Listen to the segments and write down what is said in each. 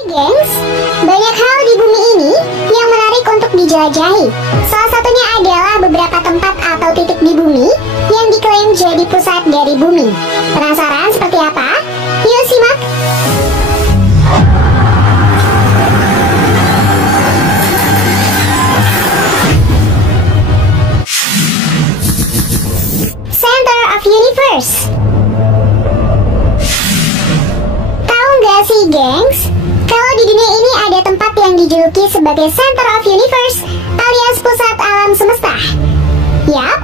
Hai gengs, banyak hal di bumi ini yang menarik untuk dijelajahi. Salah satunya adalah beberapa tempat atau titik di bumi yang diklaim jadi pusat dari bumi. Penasaran seperti apa? Yuk simak! Center of Universe. Tahu nggak sih gengs? Kalau di dunia ini ada tempat yang dijuluki sebagai Center of Universe alias pusat alam semesta. Yap,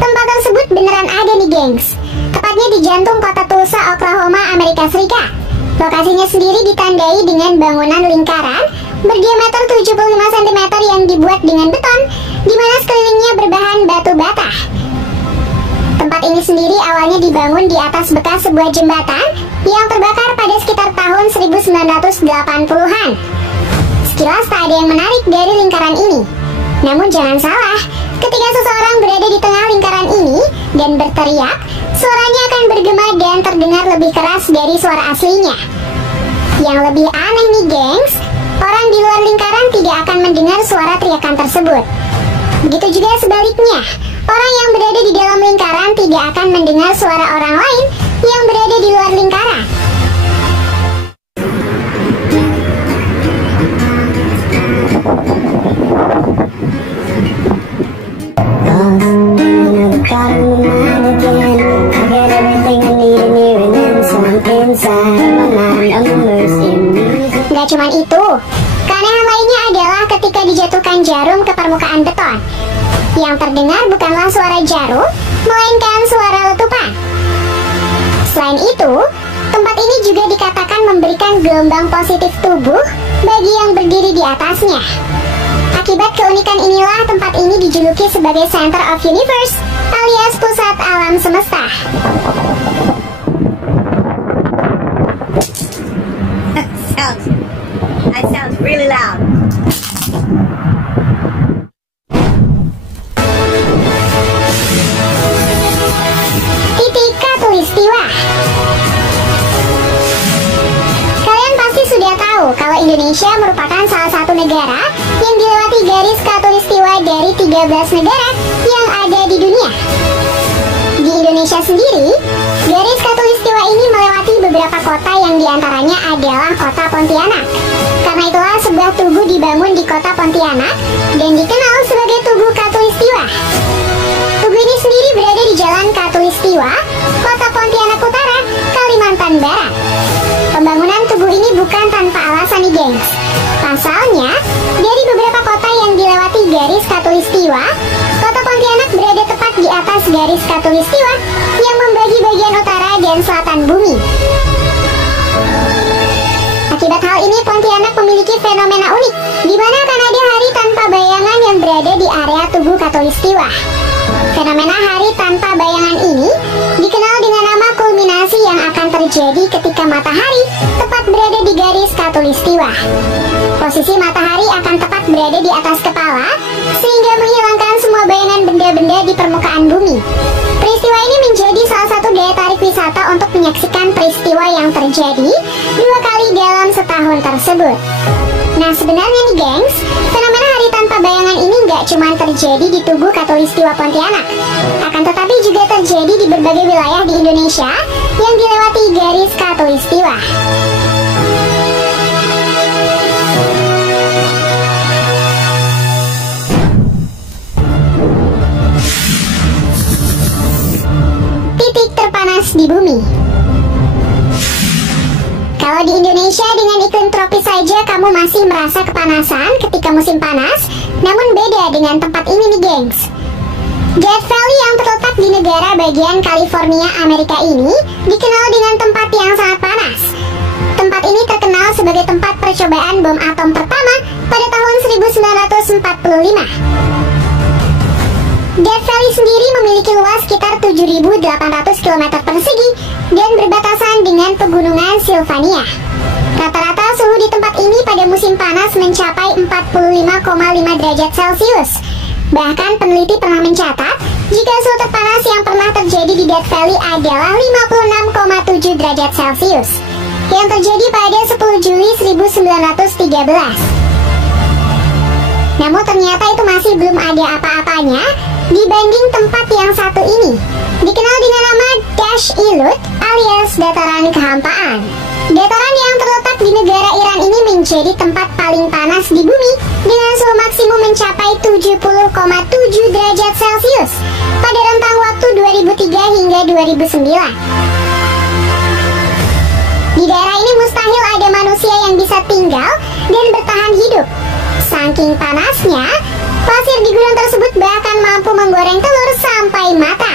tempat tersebut beneran ada nih gengs. Tepatnya di jantung kota Tulsa, Oklahoma, Amerika Serikat. Lokasinya sendiri ditandai dengan bangunan lingkaran berdiameter 75 cm yang dibuat dengan beton, di mana sekelilingnya berbahan batu bata. Tempat ini sendiri awalnya dibangun di atas bekas sebuah jembatan yang terbakar pada sekitar tahun 1980-an. Sekilas tak ada yang menarik dari lingkaran ini. Namun jangan salah, ketika seseorang berada di tengah lingkaran ini dan berteriak, suaranya akan bergema dan terdengar lebih keras dari suara aslinya. Yang lebih aneh nih gengs, orang di luar lingkaran tidak akan mendengar suara teriakan tersebut. Begitu juga sebaliknya, orang yang berada di dalam lingkaran tidak akan mendengar suara orang lain yang berada di luar lingkaran. Gak cuman itu, keanehan lainnya adalah ketika dijatuhkan jarum ke permukaan beton. Yang terdengar bukanlah suara jarum, melainkan suara letupan. Selain itu, tempat ini juga dikatakan memberikan gelombang positif tubuh bagi yang berdiri di atasnya. Akibat keunikan inilah tempat ini dijuluki sebagai Center of Universe alias pusat alam semesta. That sounds really loud. Titik Khatulistiwa. Kalian pasti sudah tahu kalau Indonesia merupakan salah satu negara yang dilewati garis Khatulistiwa dari 13 negara yang ada di dunia. Di Indonesia sendiri, garis Khatulistiwa ini melewati beberapa kota yang diantaranya adalah kota Pontianak. Karena itulah sebuah tugu dibangun di kota Pontianak dan dikenal sebagai Tugu Khatulistiwa. Tugu ini sendiri berada di Jalan Khatulistiwa, Kota Pontianak Utara, Kalimantan Barat. Pembangunan tugu ini bukan tanpa alasan nih gengs. Pasalnya, dari beberapa kota yang dilewati garis Khatulistiwa, Kota Pontianak berada tepat di atas garis Khatulistiwa yang membagi bagian utara dan selatan bumi. Akibat hal ini, Pontianak memiliki fenomena unik, di mana akan ada hari tanpa bayangan yang berada di area Tugu Khatulistiwa. Fenomena hari tanpa bayangan ini dikenal dengan nama kulminasi yang akan terjadi ketika matahari tepat berada di garis Khatulistiwa. Posisi matahari akan tepat berada di atas kepala, sehingga menghilangkan semua bayangan benda-benda di permukaan bumi. Peristiwa ini menjadi salah satu daya tarik wisata untuk menyaksikan peristiwa yang terjadi 2 kali dalam setahun tersebut. Nah sebenarnya nih gengs, fenomena hari tanpa bayangan ini nggak cuma terjadi di Tugu Khatulistiwa Pontianak, akan tetapi juga terjadi di berbagai wilayah di Indonesia yang dilewati garis Khatulistiwa. Titik terpanas di bumi. Kalau di Indonesia dengan iklim tropis saja kamu masih merasa kepanasan ketika musim panas, namun beda dengan tempat ini nih gengs. Death Valley yang terletak di negara bagian California, Amerika ini dikenal dengan tempat yang sangat panas. Tempat ini terkenal sebagai tempat percobaan bom atom pertama pada tahun 1945. Death Valley sendiri memiliki luas sekitar 7.800 km persegi dan berbatasan dengan pegunungan Sylvania. Rata-rata suhu di tempat ini pada musim panas mencapai 45,5 derajat Celcius. Bahkan peneliti pernah mencatat jika suhu terpanas yang pernah terjadi di Death Valley adalah 56,7 derajat Celcius. yang terjadi pada 10 Juli 1913. Namun ternyata itu masih belum ada apa-apanya dibanding tempat yang satu ini, dikenal dengan nama Dasht-i-Lut alias dataran kehampaan. Dataran yang terletak di negara Iran ini menjadi tempat paling panas di bumi dengan suhu maksimum mencapai 70,7 derajat Celcius pada rentang waktu 2003 hingga 2009. Di daerah ini mustahil ada manusia yang bisa tinggal dan bertahan hidup. Saking panasnya, pasir di gunung tersebut bahkan mampu menggoreng telur sampai matang.